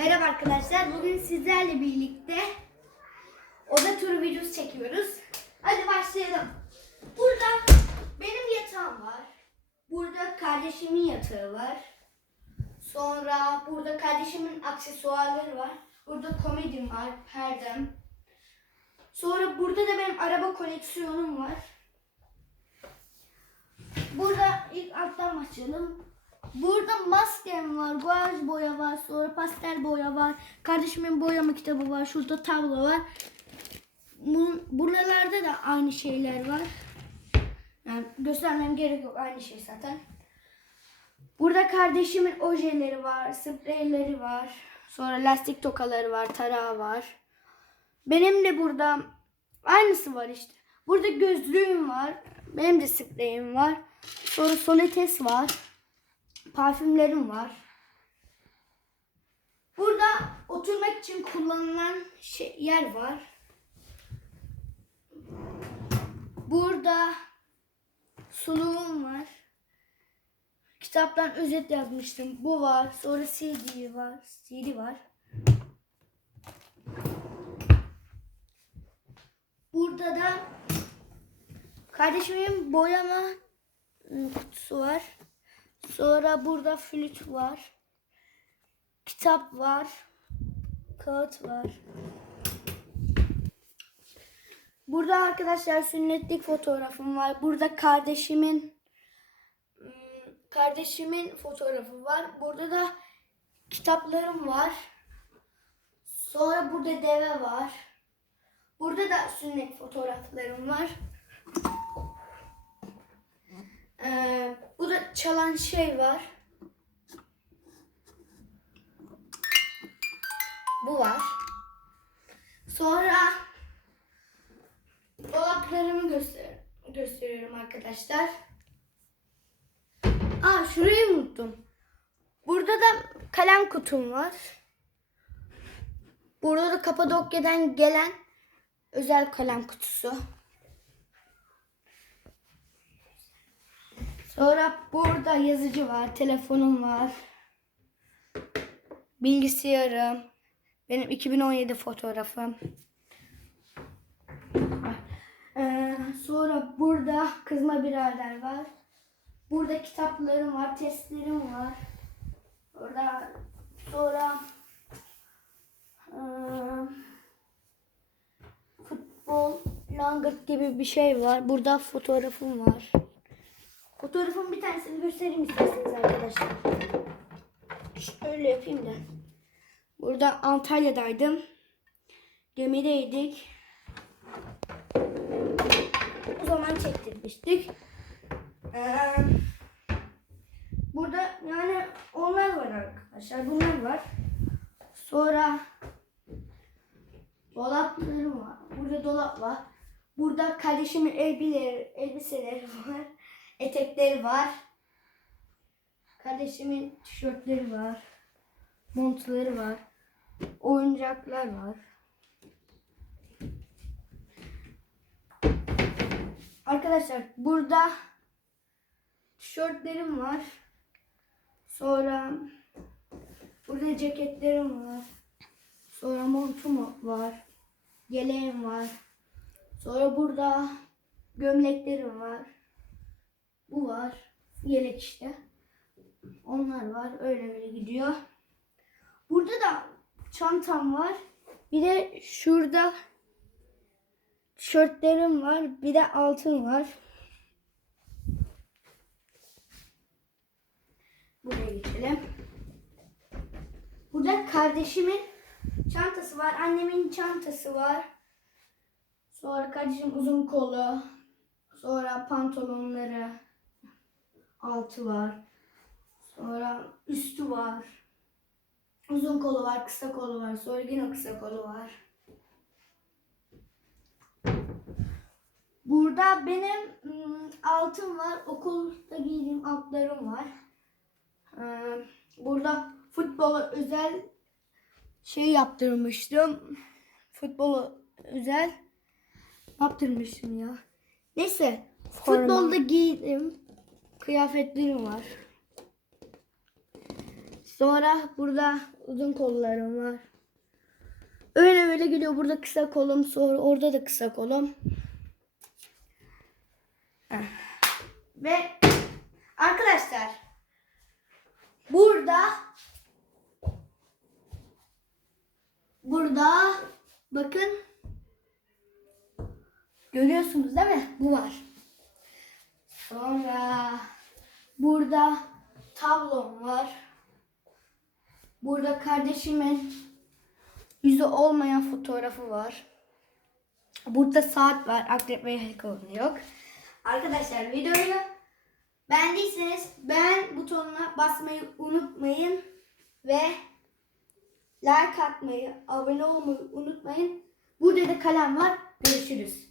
Merhaba arkadaşlar. Bugün sizlerle birlikte oda turu videosu çekiyoruz. Hadi başlayalım. Burada benim yatağım var. Burada kardeşimin yatağı var. Sonra burada kardeşimin aksesuarları var. Burada komedim var, perdem. Sonra burada da benim araba koleksiyonum var. Burada ilk alttan başlayalım. Burada maskem var, guaj boya var, sonra pastel boya var. Kardeşimin boyama kitabı var, şurada tablo var. Bunun, buralarda da aynı şeyler var. Yani göstermem gerek yok, aynı şey zaten. Burada kardeşimin ojeleri var, spreyleri var. Sonra lastik tokaları var, tarağı var. Benim de burada aynısı var işte. Burada gözlüğüm var. Benim de spreyim var. Sonra solates var. Parfümlerim var. Burada oturmak için kullanılan şey, yer var. Burada suluğum var. Kitaptan özet yazmıştım. Bu var. Sonra CD var. CD var. Burada da kardeşimin boyama kutusu var. Sonra burada flüt var. Kitap var. Kağıt var. Burada arkadaşlar sünnetlik fotoğrafım var. Burada kardeşimin ım, kardeşimin fotoğrafı var. Burada da kitaplarım var. Sonra burada deve var. Burada da sünnet fotoğraflarım var. Ee, bu da çalan şey var. Bu var. Sonra dolaplarımı göster gösteriyorum arkadaşlar. Aa şurayı unuttum. Burada da kalem kutum var. Burada da Kapadokya'dan gelen özel kalem kutusu. Sonra burada yazıcı var, telefonum var. Bilgisayarım. Benim 2017 fotoğrafım. Ee, sonra burada kızma birader var. Burada kitaplarım var, testlerim var. Orada sonra ee, futbol langırt gibi bir şey var. Burada fotoğrafım var. Fotoğrafın bir tanesini göstereyim isterseniz arkadaşlar. Şöyle yapayım da. Burada Antalya'daydım. Gemideydik. O zaman çektirmiştik. Ee, burada yani onlar var arkadaşlar. Bunlar var. Sonra dolaplarım var. Burada dolap var. Burada kardeşimin elbiseleri, elbiseleri var. Etekleri var. Kardeşimin tişörtleri var. Montları var. Oyuncaklar var. Arkadaşlar burada tişörtlerim var. Sonra burada ceketlerim var. Sonra montum var. Yeleğim var. Sonra burada gömleklerim var. Bu var. Yelek işte. Onlar var. Öyle öyle gidiyor. Burada da çantam var. Bir de şurada tişörtlerim var. Bir de altın var. Buraya geçelim. Burada kardeşimin çantası var. Annemin çantası var. Sonra kardeşim uzun kolu. Sonra pantolonları. Altı var. Sonra üstü var. Uzun kolu var, kısa kolu var. Sonra yine kısa kolu var. Burada benim ım, altım var. Okulda giydiğim altlarım var. Ee, burada futbola özel şey yaptırmıştım. Futbola özel yaptırmıştım ya. Neyse. Forma. Futbolda giydim. Kıyafetlerim var. Sonra burada uzun kollarım var. Öyle öyle geliyor. Burada kısa kolum. Sonra orada da kısa kolum. Ve arkadaşlar burada burada bakın görüyorsunuz değil mi? Bu var. Sonra burada tablom var. Burada kardeşimin yüzü olmayan fotoğrafı var. Burada saat var. Akrep ve yelkonu yok. Arkadaşlar videoyu beğendiyseniz beğen butonuna basmayı unutmayın. Ve like atmayı, abone olmayı unutmayın. Burada da kalem var. Görüşürüz.